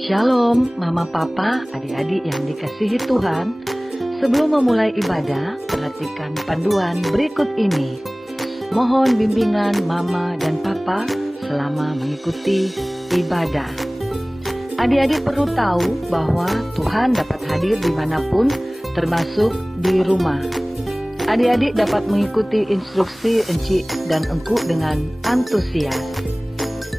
Shalom, Mama, Papa, adik-adik yang dikasihi Tuhan. Sebelum memulai ibadah, perhatikan panduan berikut ini. Mohon bimbingan Mama dan Papa selama mengikuti ibadah. Adik-adik perlu tahu bahwa Tuhan dapat hadir dimanapun, termasuk di rumah. Adik-adik dapat mengikuti instruksi Encik dan Engku dengan antusias.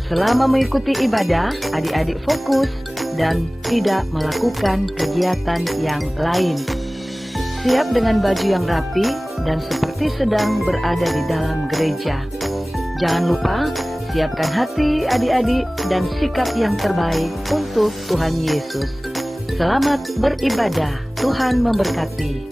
Selama mengikuti ibadah, adik-adik fokus dan tidak melakukan kegiatan yang lain. Siap dengan baju yang rapi dan seperti sedang berada di dalam gereja. Jangan lupa, siapkan hati adik-adik dan sikap yang terbaik untuk Tuhan Yesus. Selamat beribadah, Tuhan memberkati.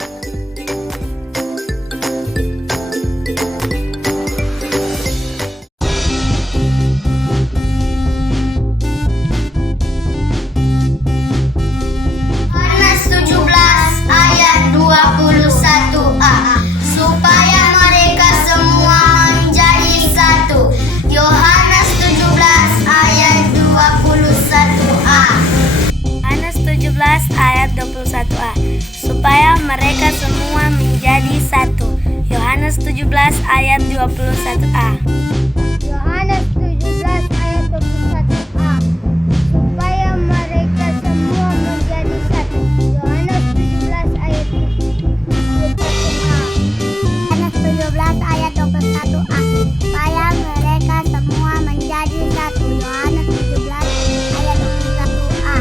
Ayat 21a, supaya mereka semua menjadi satu. Yohanes 17 ayat 21a. Yohanes 17 ayat 21a, supaya mereka semua menjadi satu. Yohanes 17 ayat 21a. Yohanes 17 ayat 21a, supaya mereka semua menjadi satu. Yohanes 17 ayat 21a.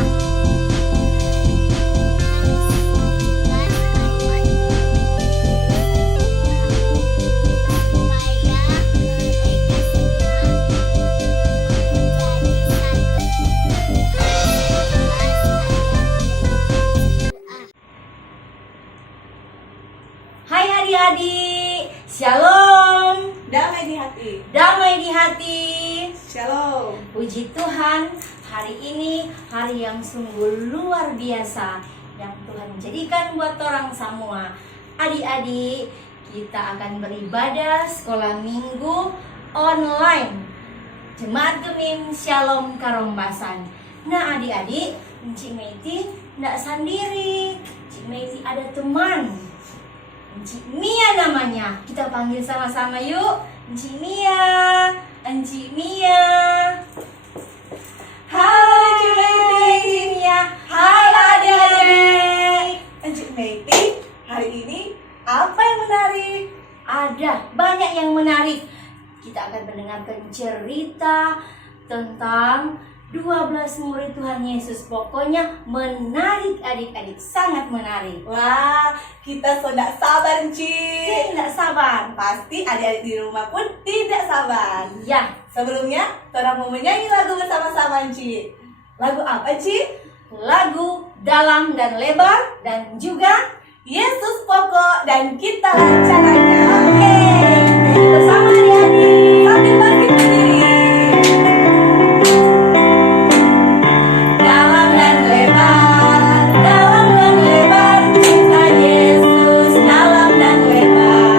Hai adik-adik, Shalom. Damai di hati. Damai di hati. Shalom. Puji Tuhan, hari ini hari yang sungguh luar biasa yang Tuhan jadikan buat orang semua. Adik-adik, kita akan beribadah sekolah minggu online Jemaat Gemim Shalom Karombasan. Nah adik-adik, Encik Meiti tidak sendiri. Encik Meiti ada teman, Encik Mia namanya. Kita panggil sama-sama yuk. Encik Mia. Encik Mia. Hai Encik Mia. Hai adik-adik. Encik Meiti, hari ini apa yang menarik? Ada banyak yang menarik. Kita akan mendengarkan cerita tentang 12 murid Tuhan Yesus. Pokoknya menarik adik-adik, sangat menarik. Wah, kita tidak sabar, Encik. Tidak sabar. Pasti adik-adik di rumah pun tidak sabar. Ya, Sebelumnya, kita mau menyanyi lagu bersama-sama, Encik. Lagu apa, Encik? lagu dalam dan lebar dan juga Yesus pokok dan kita rencananya. oke. Bersama adik-adik. Sambil bangkit berdiri. Dalam dan lebar cinta Yesus. Dalam dan lebar,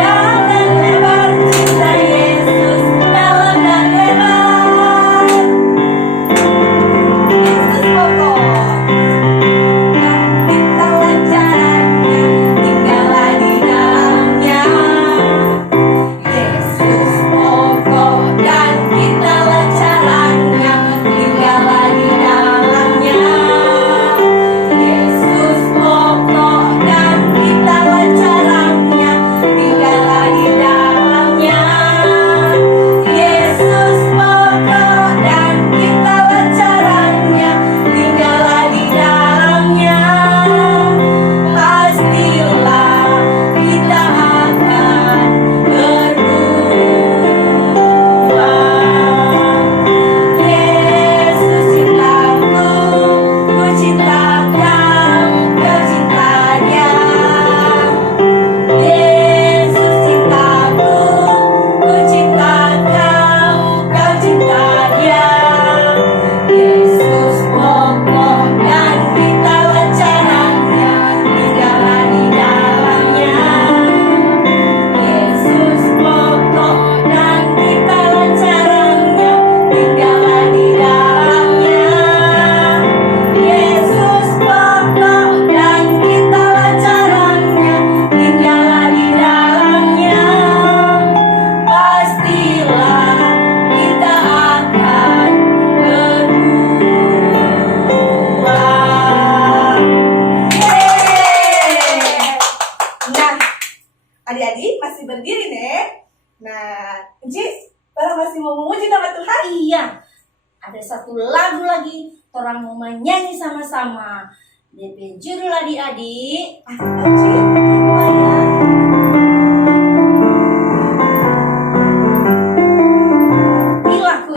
dalam dan lebar cinta Yesus. Dalam dan lebar. Yesus pokok dan kita berdiri, Nek. Nah, Enci, orang masih mau memuji nama Tuhan? Iya, ada satu lagu lagi, orang mau menyanyi sama-sama. DP judul adik-adik. Enci, apa ya? Bila ku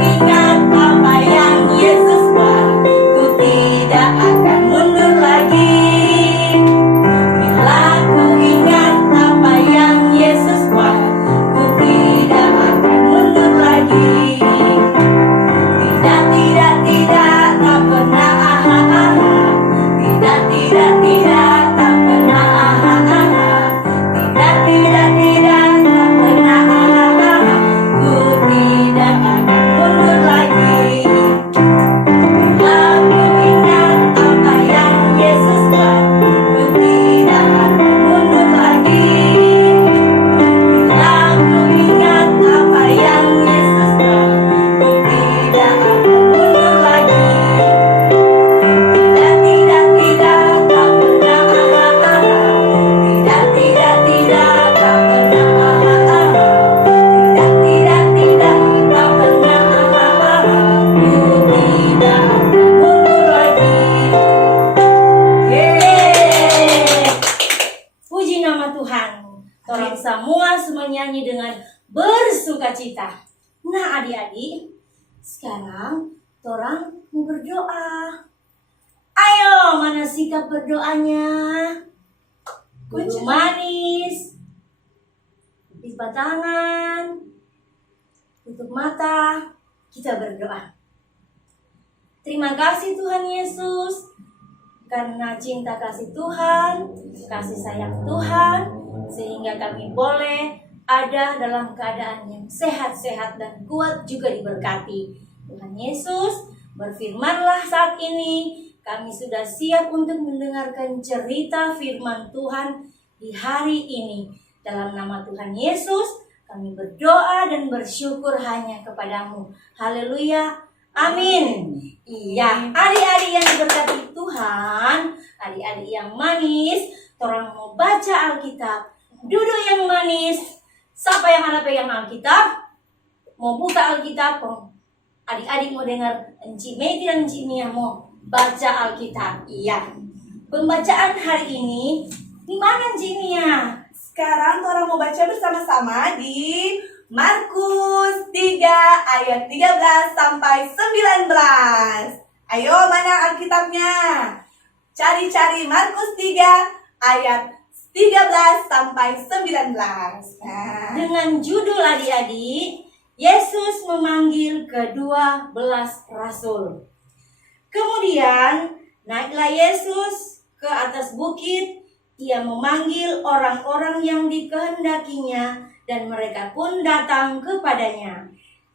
ingat apa yang Yesus buat, ku tidak akan mundur lagi. Bila ku ingat apa yang Yesus buat, ku tidak akan mundur lagi. Tidak, tidak, tidak, tak pernah Tidak, tidak, tidak, tak pernah Tidak, tidak, tidak, tak pernah Ku tidak akan mundur lagi. Bila ku ingat apa yang Yesus buat, ku tidak akan mundur lagi. Bila ku ingat apa yang Yesus buat, ku tidak akan mundur lagi. Tidak, tidak, tidak, tak pernah Tidak, tidak, tidak, tak pernah Tidak, tidak, tidak, tak pernah Ku tidak akan mundur lagi. Yeay. Puji nama Tuhan. Orang semua menyanyi dengan bersukacita. Nah adik-adik, sekarang orang mau berdoa. Ayo, mana sikap berdoanya? Kunci manis, lipat tangan, tutup mata, kita berdoa. Terima kasih Tuhan Yesus, karena cinta kasih Tuhan, kasih sayang Tuhan, sehingga kami boleh ada dalam keadaan yang sehat-sehat dan kuat juga diberkati. Tuhan Yesus, berfirmanlah saat ini. Kami sudah siap untuk mendengarkan cerita firman Tuhan di hari ini. Dalam nama Tuhan Yesus, kami berdoa dan bersyukur hanya kepadamu. Haleluya. Amin. Iya, adik-adik yang diberkati Tuhan, adik-adik yang manis, orang mau baca Alkitab, duduk yang manis. Siapa yang ada pegang Alkitab? Mau buka Alkitab? Adik-adik mau dengar Encik Meti dan Encik Mia mau baca Alkitab. Iya. Pembacaan hari ini di mana Encik Mia? Sekarang orang mau baca bersama-sama di Markus 3 ayat 13 sampai 19. Ayo, mana Alkitabnya? Cari-cari Markus 3 ayat 13 sampai 19. Nah, Dengan judul adik-adik, Yesus memanggil ke-12 rasul. Kemudian naiklah Yesus ke atas bukit. Ia memanggil orang-orang yang dikehendakinya dan mereka pun datang kepadanya.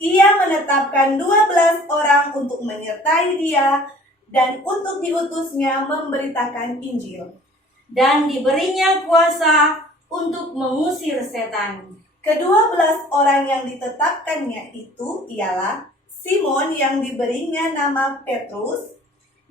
ia menetapkan 12 orang untuk menyertai dia dan untuk diutusnya memberitakan Injil. Dan diberinya kuasa untuk mengusir setan. Ke-12 orang yang ditetapkannya itu ialah Simon yang diberinya nama Petrus,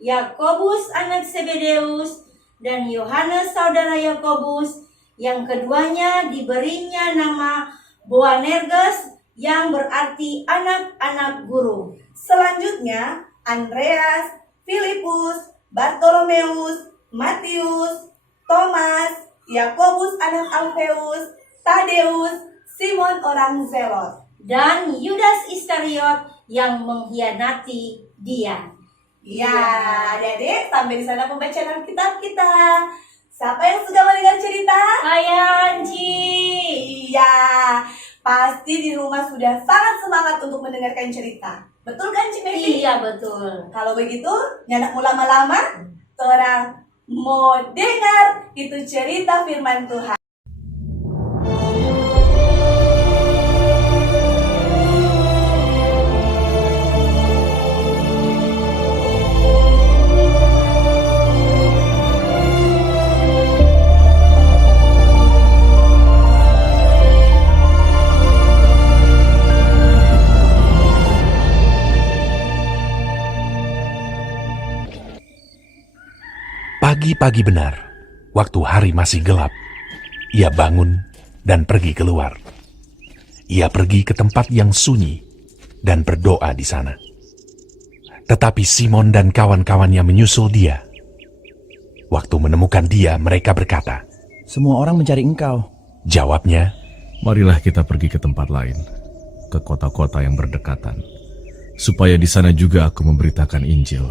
Yakobus anak Zebedeus dan Yohanes saudara Yakobus, yang keduanya diberinya nama Boanerges yang berarti anak-anak guru. selanjutnya Andreas, Filipus, Bartolomeus, Matius, Thomas, Yakobus anak Alfeus, Tadeus, Simon orang Zelot, Dan Yudas Iskariot yang mengkhianati dia. Ya, adik-adik, sampai di sana pembacaan Alkitab kita. Siapa yang sudah mendengar cerita? Saya Anji. Iya, pasti di rumah sudah sangat semangat untuk mendengarkan cerita. Betul kan, Cik Meti? Iya betul. Kalau begitu, nyanak mau lama-lama, orang mau dengar itu cerita firman Tuhan. Pagi-pagi benar, waktu hari masih gelap. ia bangun dan pergi keluar. Ia pergi ke tempat yang sunyi dan berdoa di sana. Tetapi Simon dan kawan-kawannya menyusul dia. Waktu menemukan dia, mereka berkata, Semua orang mencari engkau. Jawabnya, Marilah kita pergi ke tempat lain, ke kota-kota yang berdekatan, supaya di sana juga aku memberitakan Injil,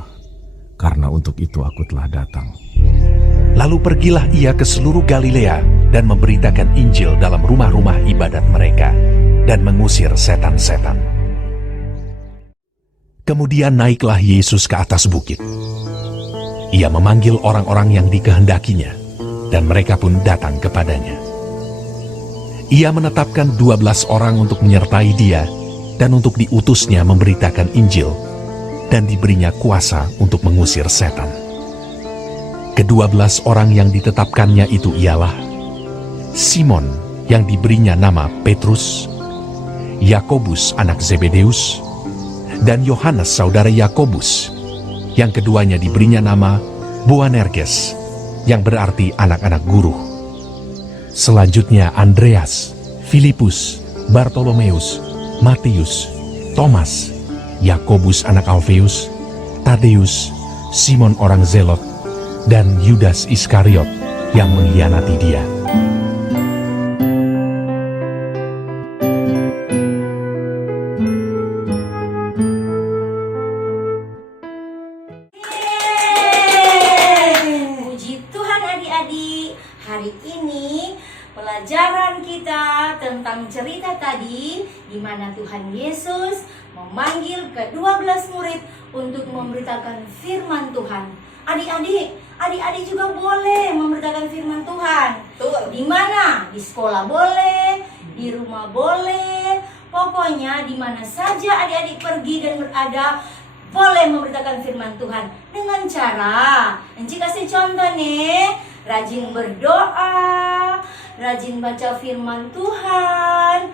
karena untuk itu aku telah datang. lalu pergilah ia ke seluruh Galilea dan memberitakan Injil dalam rumah-rumah ibadat mereka dan mengusir setan-setan. Kemudian naiklah Yesus ke atas bukit. Ia memanggil orang-orang yang dikehendakinya, dan mereka pun datang kepadanya. Ia menetapkan 12 orang untuk menyertai dia, dan untuk diutusnya memberitakan Injil, dan diberinya kuasa untuk mengusir setan. Ke-12 orang yang ditetapkannya itu ialah Simon yang diberinya nama Petrus, Yakobus anak Zebedeus, dan Yohanes saudara Yakobus, yang keduanya diberinya nama Boanerges, yang berarti anak-anak guru. Selanjutnya Andreas, Filipus, Bartolomeus, Matius, Thomas, Yakobus anak Alfeus, Tadeus, Simon orang Zelot, dan Yudas Iskariot yang mengkhianati dia. Puji Tuhan adik-adik, hari ini pelajaran kita tentang cerita tadi di mana Tuhan Yesus memanggil ke-12 murid untuk memberitakan firman Tuhan. Adik-adik juga boleh memberitakan firman Tuhan. Di mana? Di sekolah boleh, di rumah boleh, pokoknya di mana saja adik-adik pergi dan berada, boleh memberitakan firman Tuhan dengan cara, Enci kasih contoh nih, rajin berdoa, rajin baca firman Tuhan,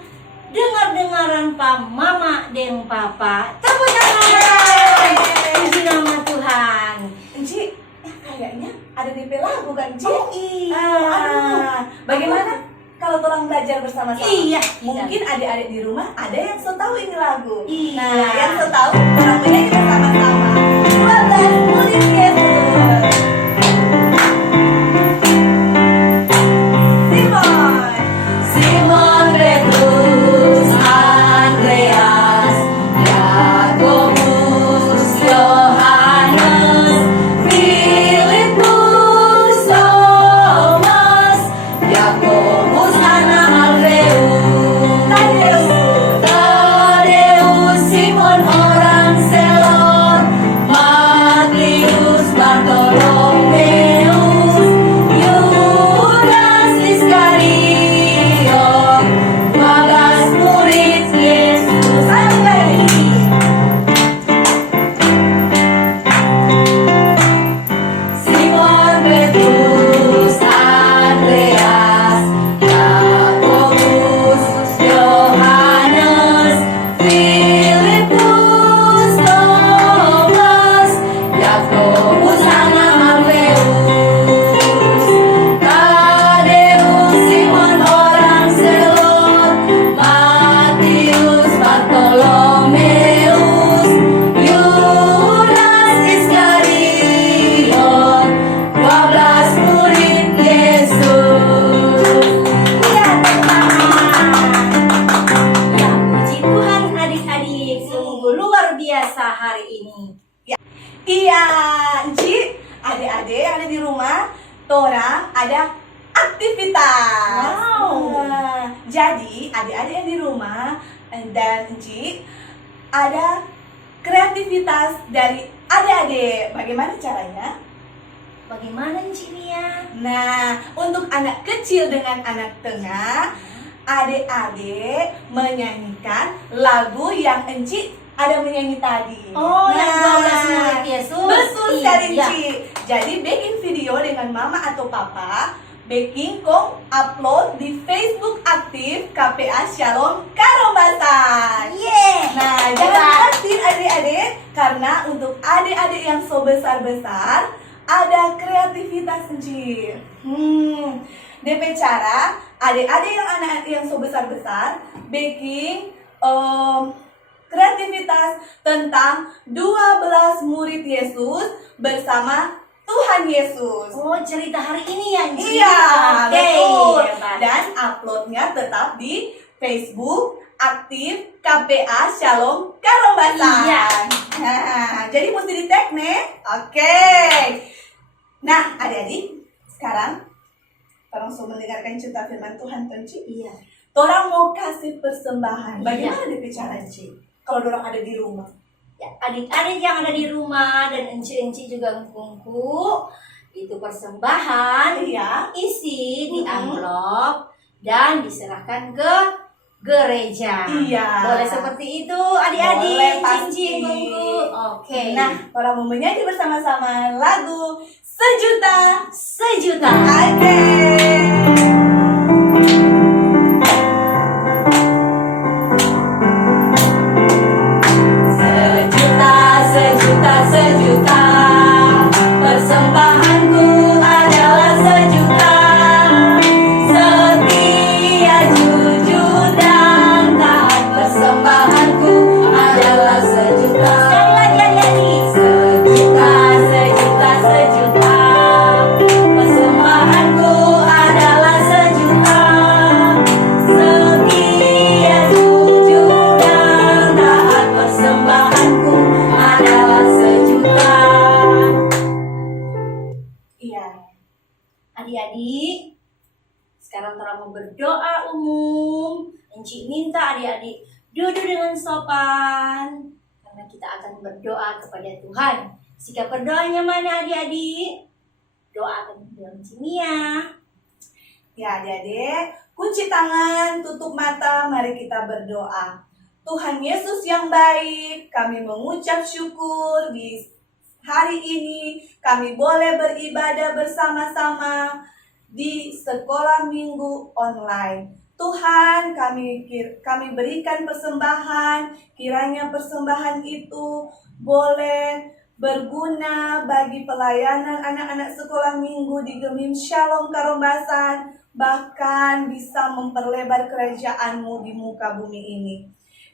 dengar-dengaran mama dan papa. Tepuk tangan. Puji nama Tuhan. Enci, kayaknya ada DP lagu kan, Enci? Oh iya. Bagaimana kalau orang belajar bersama-sama? Iya. Mungkin adik-adik di rumah ada yang so tahu ini lagu. Iya. Nah, yang so tahu orang menyanyi bersama-sama. 12 murid Yesus. Simon Petrus, Andreas, Yakobus, Yohanes, Filipus, Thomas, Yakobus anak Alfeus, Tadeus, Simon orang Zelot, Matius, Bartolomeus, Yudas Iskariot, 12 murid Yesus. Satu lagi. Simon Petrus, Andreas, Yakobus, Yohanes, Filipus, Thomas, Yakobus anak Alfeus, Tadeus, Simon orang Zelot, Matius, Bartolomeus, Yudas Iskariot, 12 murid Yesus. Ya, teman. Ya, puji Tuhan adik-adik, sungguh luar biasa hari ini. Iya, Enci, adik-adik yang ada di rumah, torang ada aktivitas. Wow. Nah, jadi adik-adik yang di rumah dan Enci ada kreativitas dari adik-adik. Bagaimana caranya? Bagaimana Encik Nia? Nah, untuk anak kecil dengan anak tengah, adik-adik menyanyikan lagu yang Enci ada menyanyi tadi. Oh, yang 12 murid Yesus. Betul sekali, Iya. Enci. Jadi bikin video dengan mama atau papa, baking kong upload di Facebook aktif KPA Shalom Karombasan. Yeah. Nah, jangan khawatir adik-adik, karena untuk adik-adik yang so besar-besar, ada kreativitas Ci. DP cara adik-adik yang anak yang so besar-besar baking kreativitas tentang 12 murid Yesus bersama Tuhan Yesus. Oh, cerita hari ini ya, Ci? Iya, Oke, betul. hebat. Dan uploadnya tetap di Facebook aktif KPA Shalom Karombasan. Iya. Nah, jadi mesti di tag nih. Oke. Nah, adik-adik, sekarang orang mau mendengarkan cerita firman Tuhan, Ci. Iya. Orang mau kasih persembahan. Bagaimana Iya. bicara, Ci? Kalau orang ada di rumah. Ya, adik-adik yang ada di rumah dan enci-enci juga ngkungku, itu persembahan Iya. isi di amplop dan diserahkan ke gereja. Iya. Boleh seperti itu adik-adik, Boleh, pasti. cincin ngkungku. Oke. Nah, orang mau menyanyi bersama-sama lagu Sejuta. Sejuta. Oke. Sejuta, sejuta, sejuta. Persembahanku adalah sejuta. Setia, jujur, dan taat. Persembahanku adalah sejuta. Sekali lagi adik-adik. Sejuta, sejuta, sejuta. Persembahanku adalah sejuta. Setia, jujur, dan taat. Persembahanku adalah sejuta. Iya. Adik-adik, sekarang kita mau berdoa umum. Enci minta adik-adik duduk dengan sopan karena kita akan berdoa kepada Tuhan. Sikap berdoanya mana adik-adik? Doakan dengan Mia. Ya, adik-adik, kunci tangan, tutup mata, mari kita berdoa. Tuhan Yesus yang baik, kami mengucap syukur di hari ini kami boleh beribadah bersama-sama di sekolah minggu online. Tuhan, kami berikan persembahan, kiranya persembahan itu boleh berguna bagi pelayanan anak-anak sekolah minggu di Gemim Shalom Karombasan, bahkan bisa memperlebar kerajaan-Mu di muka bumi ini.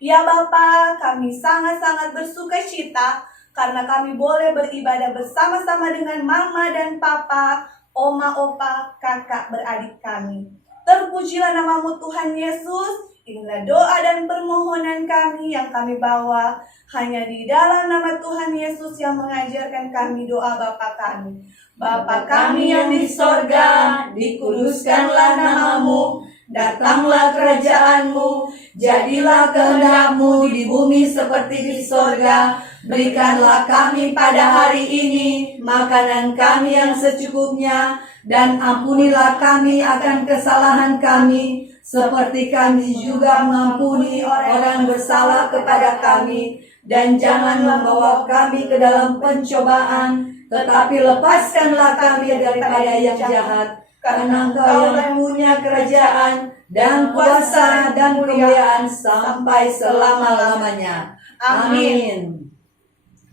Ya Bapa, kami sangat-sangat bersuka cita karena kami boleh beribadah bersama-sama dengan Mama dan Papa, Oma, Opa, kakak beradik kami. Terpujilah nama-Mu Tuhan Yesus. Inilah doa dan permohonan kami yang kami bawa hanya di dalam nama Tuhan Yesus yang mengajarkan kami doa Bapa kami. Bapa kami yang di sorga, dikuduskanlah nama-Mu, datanglah kerajaan-Mu, jadilah kehendak-Mu di bumi seperti di sorga. Berikanlah kami pada hari ini makanan kami yang secukupnya, dan ampunilah kami akan kesalahan kami, seperti kami juga mengampuni orang bersalah kepada kami. Dan jangan membawa kami ke dalam pencobaan, tetapi lepaskanlah kami daripada yang jahat. Karena Engkau yang punya kerajaan dan kuasa dan kemuliaan sampai selama-lamanya. Amin.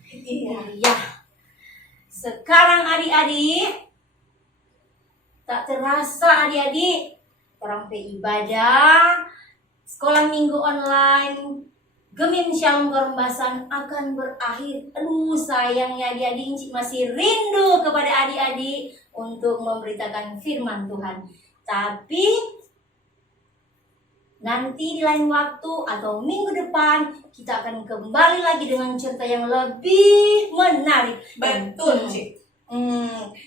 Iya. Sekarang adik-adik, tak terasa adik-adik, orang ibadah sekolah minggu online Gemim Shalom Karombasan akan berakhir. Aduh, sayangnya adik-adik Inci masih rindu kepada adik-adik untuk memberitakan firman Tuhan. Tapi nanti di lain waktu atau minggu depan kita akan kembali lagi dengan cerita yang lebih menarik. Betul, Cik.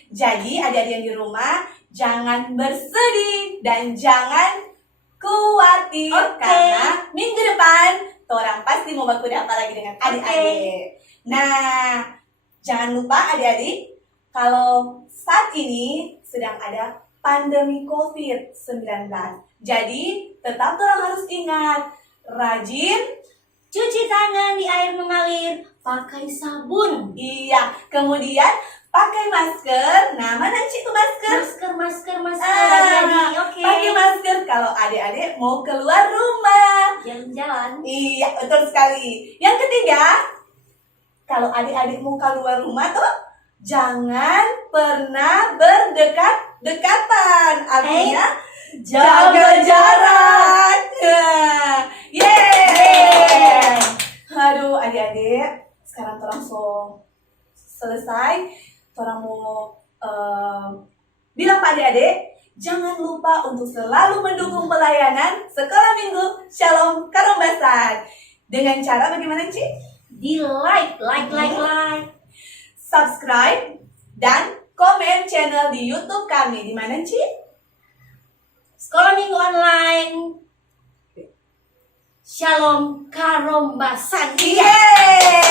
Jadi adik-adik yang di rumah jangan bersedih dan jangan khawatir. Oke. Karena minggu depan orang pasti mau baku apa lagi dengan adik-adik. Nah, jangan lupa adik-adik, kalau saat ini sedang ada pandemi COVID-19. Jadi tetap orang harus ingat, rajin Cuci tangan di air mengalir, pakai sabun. iya, kemudian pakai masker. Nah, mana Cik tuh masker? Masker Ah, adik-adik. Oke. Pakai masker kalau adik-adik mau keluar rumah. Jalan-jalan. Iya, betul sekali. Yang ketiga, kalau adik-adik mau keluar rumah tuh Jangan pernah berdekat-dekatan. Artinya jaga jarak. Yeay. Aduh, adik-adik, sekarang langsung selesai. Orang mau bilang Pak adik-adik, jangan lupa untuk selalu mendukung pelayanan Sekolah Minggu Shalom Karombasan. Dengan cara bagaimana, Ci? Di like. Subscribe dan komen channel di YouTube kami. Di mana, Ci? Sekolah Minggu Online Shalom Karombasan. Yeay!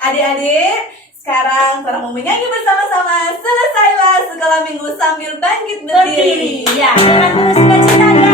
Adik-adik, sekarang kita mau menyanyi bersama-sama. Selesailah sekolah minggu sambil bangkit berdiri. Ya, dengan penuh sukacita ya.